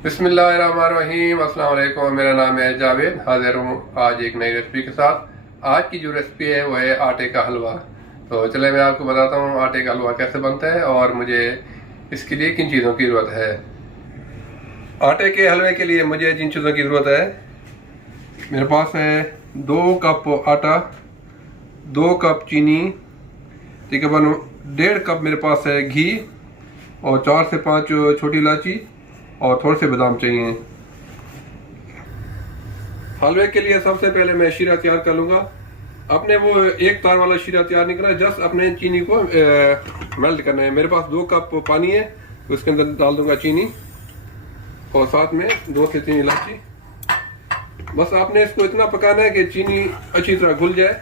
बिस्मिल्लाहिर्रहमानिर्रहीम। अस्सलाम वालेकुम। मेरा नाम है जावेद। हाजिर हूँ आज एक नई रेसिपी के साथ। आज की जो रेसिपी है वो है आटे का हलवा। तो चले मैं आपको बताता हूँ आटे का हलवा कैसे बनता है और मुझे इसके लिए किन चीज़ों की ज़रूरत है। आटे के हलवे के लिए मुझे जिन चीज़ों की ज़रूरत है, मेरे पास है 2 कप आटा, 2 कप चीनी, तकरीबन 1.5 कप मेरे पास है घी और 4 से 5 छोटी इलायची और थोड़े से बादाम चाहिए। हलवे के लिए सबसे पहले मैं शीरा तैयार कर लूँगा। अपने वो एक तार वाला शीरा तैयार नहीं करना, जस्ट अपने चीनी को मेल्ट करना है। मेरे पास 2 कप पानी है, तो इसके अंदर डाल दूंगा चीनी और साथ में 2 से 3 इलायची। बस आपने इसको इतना पकाना है कि चीनी अच्छी तरह घुल जाए,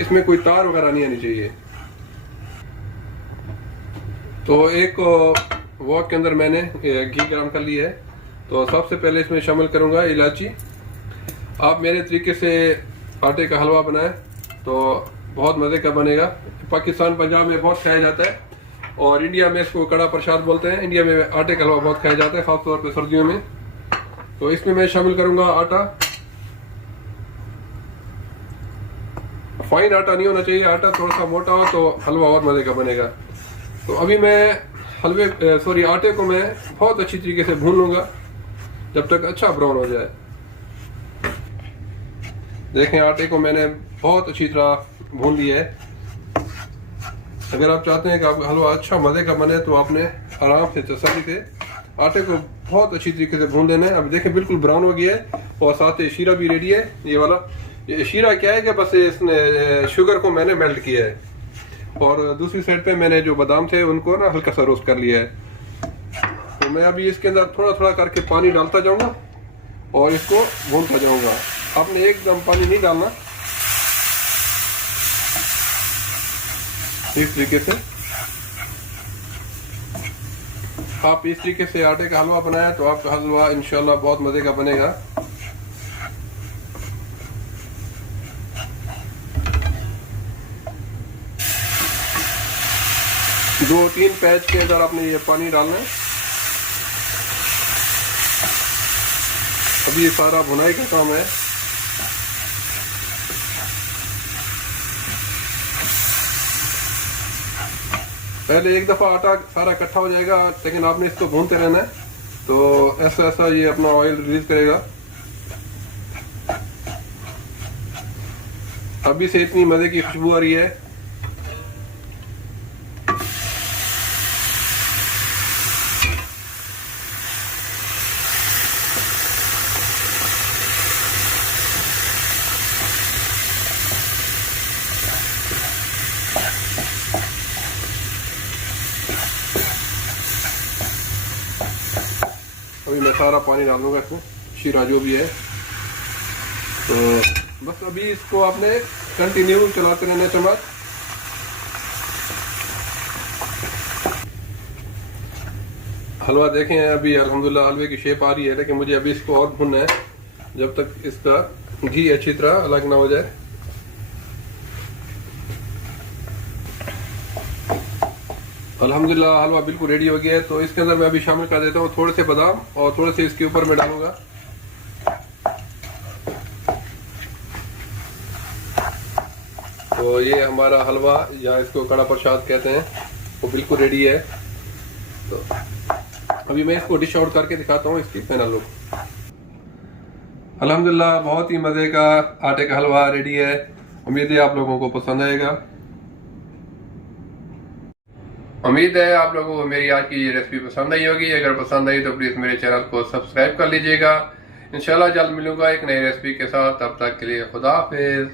इसमें कोई तार वगैरह नहीं आनी चाहिए। तो एक वॉक के अंदर मैंने घी गरम कर लिया है, तो सबसे पहले इसमें शामिल करूंगा इलायची। आप मेरे तरीके से आटे का हलवा बनाएं तो बहुत मज़े का बनेगा। पाकिस्तान पंजाब में बहुत खाया जाता है और इंडिया में इसको कड़ा प्रसाद बोलते हैं। इंडिया में आटे का हलवा बहुत खाया जाता है, ख़ासतौर पे सर्दियों में। तो इसमें मैं शामिल करूंगा आटा। फाइन आटा नहीं होना चाहिए, आटा थोड़ा सा मोटा हो तो हलवा और मज़े का बनेगा। तो अभी मैं आटे को मैं बहुत अच्छी तरीके से भून लूंगा जब तक अच्छा ब्राउन हो जाए। देखें, आटे को मैंने बहुत अच्छी तरह भून लिया है। अगर आप चाहते हैं कि आपका हलवा अच्छा मज़े का बने तो आपने आराम से तसल्ली से आटे को बहुत अच्छी तरीके से भून लेना है। अब देखें बिल्कुल ब्राउन हो गया है और साथ ही शीरा भी रेडी है। ये वाला ये शीरा क्या है कि बस इसने शुगर को मैंने मेल्ट किया है और दूसरी साइड पे मैंने जो बादाम थे उनको ना हल्का सा रोस्ट कर लिया है। तो मैं अभी इसके अंदर थोड़ा थोड़ा करके पानी डालता जाऊंगा और इसको भूनता जाऊंगा। आपने एकदम पानी नहीं डालना, इस तरीके से आप इस तरीके से आटे का हलवा बनाया तो आपका हलवा इंशाल्लाह बहुत मजे का बनेगा। दो 3 पैच के अंदर आपने ये पानी डालना है। अभी ये सारा भुनाई का काम है। पहले एक दफा आटा सारा इकट्ठा हो जाएगा, लेकिन आपने इसको भूनते रहना है तो ऐसा ऐसा ये अपना ऑयल रिलीज करेगा। अभी से इतनी मजे की खुशबू आ रही है। अभी मैं सारा पानी डाल दूंगा इसमें, शीरा जो भी है। तो बस अभी इसको आपने कंटिन्यू चलाते रहना चम्मच। हलवा देखें अभी अल्हम्दुलिल्लाह हलवे की शेप आ रही है, लेकिन मुझे अभी इसको और भूनना है जब तक इसका घी अच्छी तरह अलग ना हो जाए। अल्हम्दुलिल्लाह हलवा बिल्कुल रेडी हो गया है। तो इसके अंदर मैं अभी शामिल कर देता हूँ थोड़े से बादाम और थोड़े से इसके ऊपर मैं डालूंगा। तो ये हमारा हलवा या इसको कड़ा प्रसाद कहते हैं, वो बिल्कुल रेडी है। तो अभी मैं इसको डिश आउट करके दिखाता हूँ इसकी फाइनल लुक। अल्हम्दुलिल्लाह बहुत ही मज़े का आटे का हलवा रेडी है। उम्मीद है आप लोगों को पसंद आएगा। उम्मीद है आप लोगों को मेरी आज की ये रेसिपी पसंद आई होगी। अगर पसंद आई तो प्लीज़ मेरे चैनल को सब्सक्राइब कर लीजिएगा। इंशाल्लाह जल्द मिलूंगा एक नई रेसिपी के साथ। तब तक के लिए खुदा हाफिज।